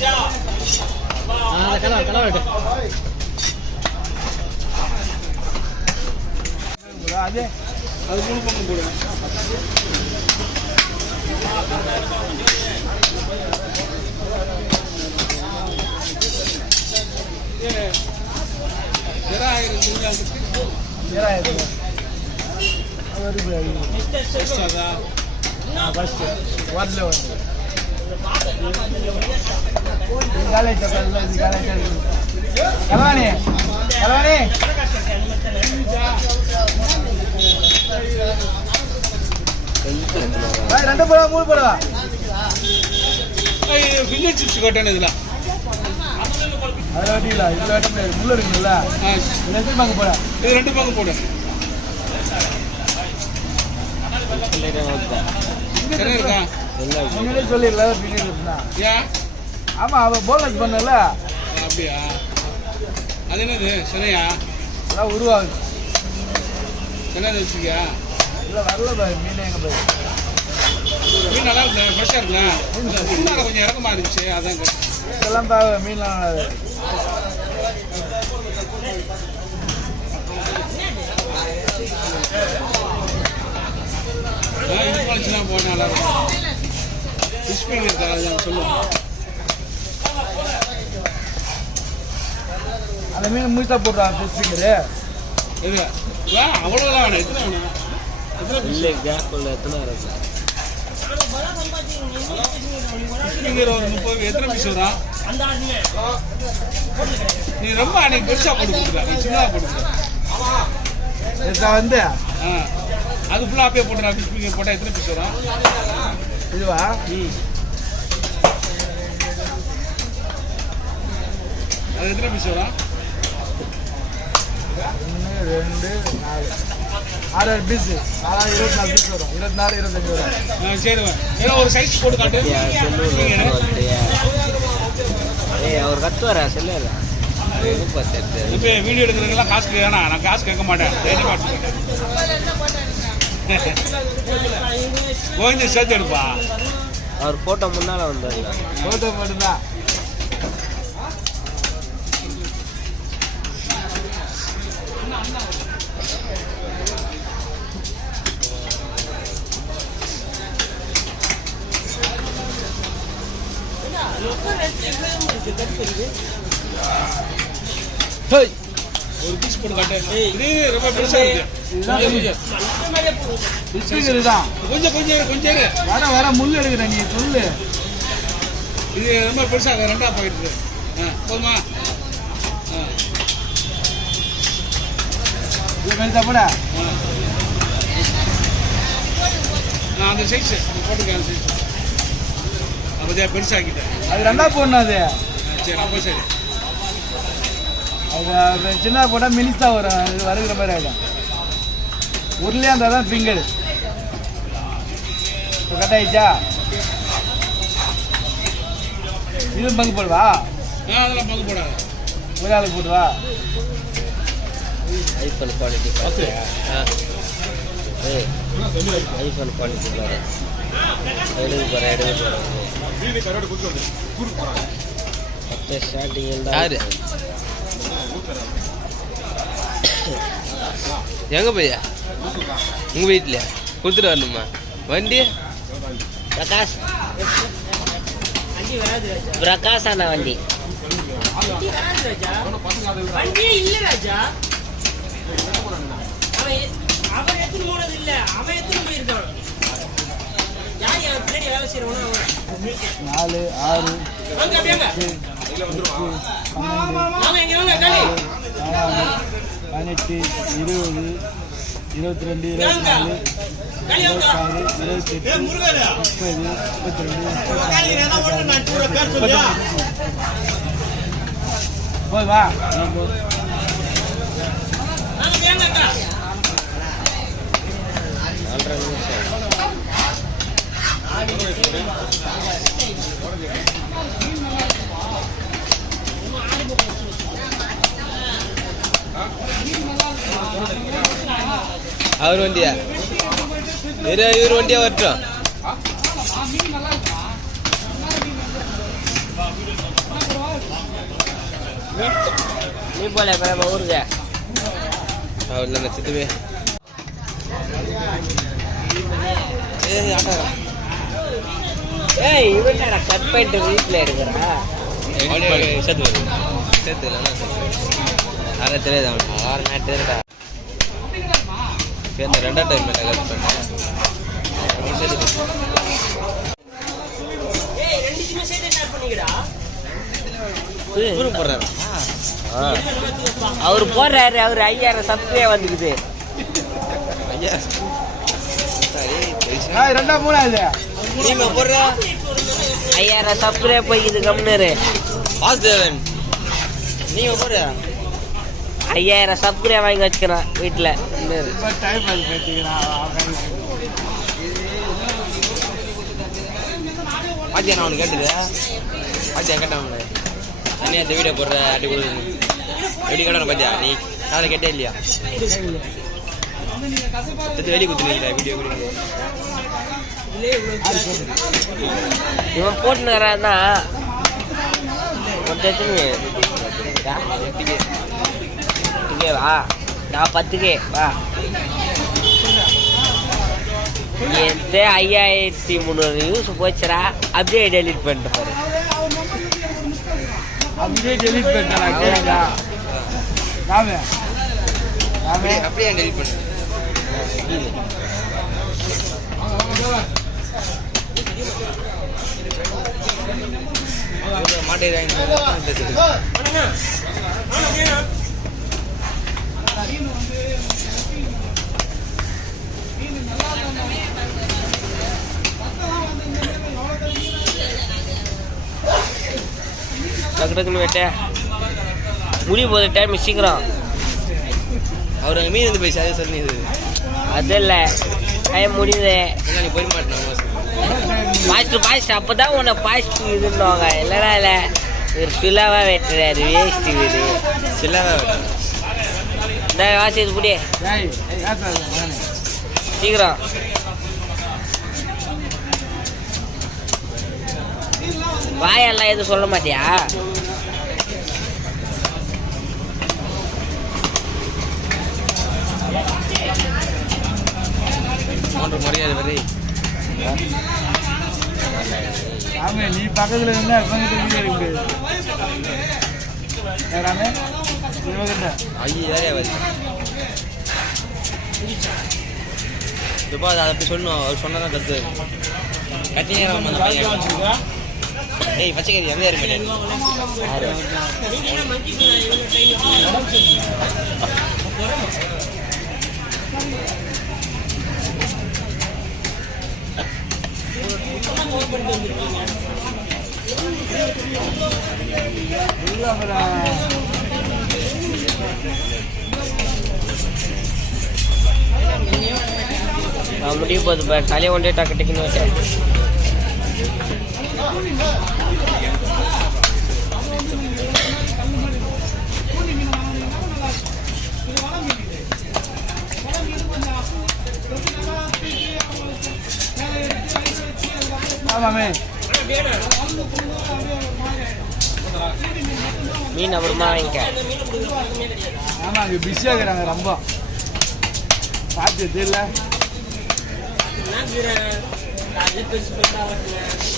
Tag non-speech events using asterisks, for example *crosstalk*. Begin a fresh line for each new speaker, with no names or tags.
아, 깔아, 깔아, 깔아.
அது அது மூணு பொண்ணு போடு வருது பஸ்ட் வரல வந்து ரெண்டு போடவா மூணு போடவா
ஃபிங்கர் சிப்ஸ் கட்டணும் இதில்
அதில் வெட்டிங்களா இதில் வெட்ட முடியாது முள்ள இருக்குல்ல இதில் எத்தனை பங்கு போட
இது ரெண்டு பக்கம் போடு இருக்கா
முன்னாடியே சொல்லிடல பின்னாடி ஆமாம் அவன் போனஸ் பண்ணல.
அப்படியா? அது என்னது? சினையா?
அதான் உருவாகுது.
என்னது வச்சுக்கியா
இல்லை வரல பாரு மீன் எங்கே போய்
மீன் நல்லா இருக்கு ஃப்ரெஷ்ஷாக இருக்குண்ணா. முன்னாடி கொஞ்சம் இறக்கமா இருந்துச்சு அதான்.
இதெல்லாம் பாரு மீன்லாம்
இது போச்சுன்னா போனால் நல்லா இருக்கும். மீன் இருக்கா அதுதான் சொல்லுவோம்
அந்த மீன் முழுசா போடுறான் ஃபிஷ்ஷுங்கிறது
இது வேணும் எத்தனை வேணும் எத்தனை fish? Fish finger ஒரு முப்பது எத்தனை பீஸ் வரும் நீ ரொம்ப அன்னைக்கு பெருசா போட்டு கொடுக்குற சின்னதாக போட்டு
வந்து
அது ஃபுல்லாக அப்படியே போட்டுறா ஃபிஷ் ஃபிங்கர் போட்டால் எத்தனை பீஸ் வரும்
இதுவா
அது எத்தனை பீஸ் வரும்?
ஒன்று ரெண்டு நாலு. ஆறு ஆறு பீஸு நாலாயிரம் இருபத்தி நாலு பீஸ் வரும். இருபத்தி நாலு இருபத்தஞ்சு வரும்.
சரி ஏதோ ஒரு சைஸ் போட்டு காட்டு.
ஏய் அவர் கத்துவாரா சொல்லல
இப்போ வீடியோ எடுக்கிறதுக்கெல்லாம் காசு கேட்கணும் நான் காசு கேட்க மாட்டேன். தைரியமா *laughs* கோவிந்த சேர்த்து எடுப்பா
அவர் போட்டோ முன்னால வந்தாரு
ஃபோட்டோ மட்டும்தான்.
ஒரு பீஸ் போட்டு காட்டு ரொம்ப பெருசா இருக்கு. கொஞ்சம் கொஞ்சம் கொஞ்சம் இரு.
வர வர முள் எடுக்கிறேன் நீ சொல்லு
இது ரொம்ப பெருசாக இருக்கு ரெண்டா போயிட்டு ஆ, போதுமா ஆ,
இது மாதிரி போட
ஆ. ஆ, அந்த சைஸ் போட்டுக்க அந்த சைஸ் அப்போதே பெருசாக்கிட்டேன்
அது ரெண்டா போடணும் அது
ஆ, சரி அப்போ சரி
அது அது சின்ன போட்டால் மினிஸாக வரும் இது வருகிற மாதிரி ஆகிடும் உருளையாக இருந்தால் தான் ஃபிங்கர் இப்போ கட் ஆயிடுச்சா? இது பங்கு போடுவா?
அதெல்லாம் பங்கு போடாது.
ஒரு ஆளுக்கு போடுவா
ஐஃபோன் குவாலிட்டி ஐஃபோன் குவாலிட்டி பாரு. எடுக்க போகிறேன் எடுக்க போகிறேன் மொத்த ஸ்டார்டிங் யாரு? எங்க போய்யா உங்க வீட்லயா கொடுத்துட்டு வரணுமா? வண்டி? பிரகாஷ். பிரகாஷ் அண்ணா வண்டி.
வண்டியே இல்ல ராஜா. அவன் போனது இல்ல? அவன் போயிருக்கான்?
நாலு ஆறு பதினெட்டு இருபது இருபத்தி ரெண்டு இருபத்தி நாலு முப்பது முப்பத்தி ரெண்டு போய் வா.
நாலரை நிமிஷம் அவர் வண்டியா? இரு இவர் வண்டியா வரட்டும். நீ போல ஊருக்கு. அவர் நான் சித்துவே. ஏய் ஆட்டா.
ஏய் இவன்டா கட் பண்ணிட்டு வீட்டில் இருக்கிறா.
சேர்த்து வரும் சேர்த்து இல்லைன்னா அதை தெரியாது அவனுக்கு? ஆறு மேட் தெரியுதா? இந்த ரெண்டாம் டைம் மேலே கட் பண்ணேன்
அவர் போடுறாரு அவர் ஐயாயிரம் சப்ஸ்கிரைப் வந்துக்குது.
ரெண்டா மூணா இது?
நீங்க போடுறா.
ஐயாயிரம் சப்ஸ்கிரைப் போய்க்குது கம்னரு
வாசுதேவன் நீங்க போடுறா.
ஐயாயிரம் சப்ஸ்கிரைப் வாங்கி வச்சுக்கிறான் வீட்டில்
பாத்தியா நான் அவனுக்கு கேட்டது? பாத்தியா கேட்டேன் அவனு தனியாக இந்த வீடியோ போடுற அடி கொடுக்குது எப்படி கேட்டான பாத்தியா நீ? நான் கேட்டே இல்லையா? எடுத்து வெளியே குத்துனீங்களா வீடியோ கொடுங்க
இவன் போட்டுனுறான்னா பத்துக்கே வா நான் பத்துக்கே வா என்கிட்ட ஐயாயிரத்தி முந்நூறு நியூஸ் போச்சுடா அப்படியே டெலிட் பண்ணிட்டு பாரு
அப்படியே டெலிட் ராமே
அப்படியே டெலிட் பண்ணு மாட்டேன்
டக்கு டக்குன்னு வெட்ட. முடிய போகுது டைம் சீக்கிரம்.
அவர் அங்கே மீன் வந்து போய் அதே சொன்னீங்க
அது இல்லை டைம் முடியுது.
நீ போய் மாட்டேன்
பாஸ்ட் பாஸ்ட் அப்பதான் உன்னை பாஸ்ட் இதுன்னுவாங்க. இல்லைனா இல்லை. ஒரு பிலாவா வெட்டுறாரு வேஸ்ட் இது
சில்லாவே
இந்த வாசி இது புடி சீக்கிரம். வாயெல்லாம் எதுவும் சொல்ல மாட்டியா?
நீ பக்கத்துல இருந்தா இருக்கு
ஐயா துபா அதை அப்படி சொல்லணும் அவர் சொன்னதான் கருத்து கட்டினே அந்த பையன் ஏய் பச்சைக்கறி எவ்வளோ
யாரு
உள்ள அப்புறம்
நான் முடிய போகுது பாரு. தலையை கொண்டே டக்கு டக்குன்னு வச்சேன்
ஆமாமே
மீன் அப்புறமா வாங்கிக்க.
ஆமா அங்க பிஸியா இருக்கிறாங்க ரொம்ப. பார்த்து தெரியல.
என்ன பெருசு பெருசா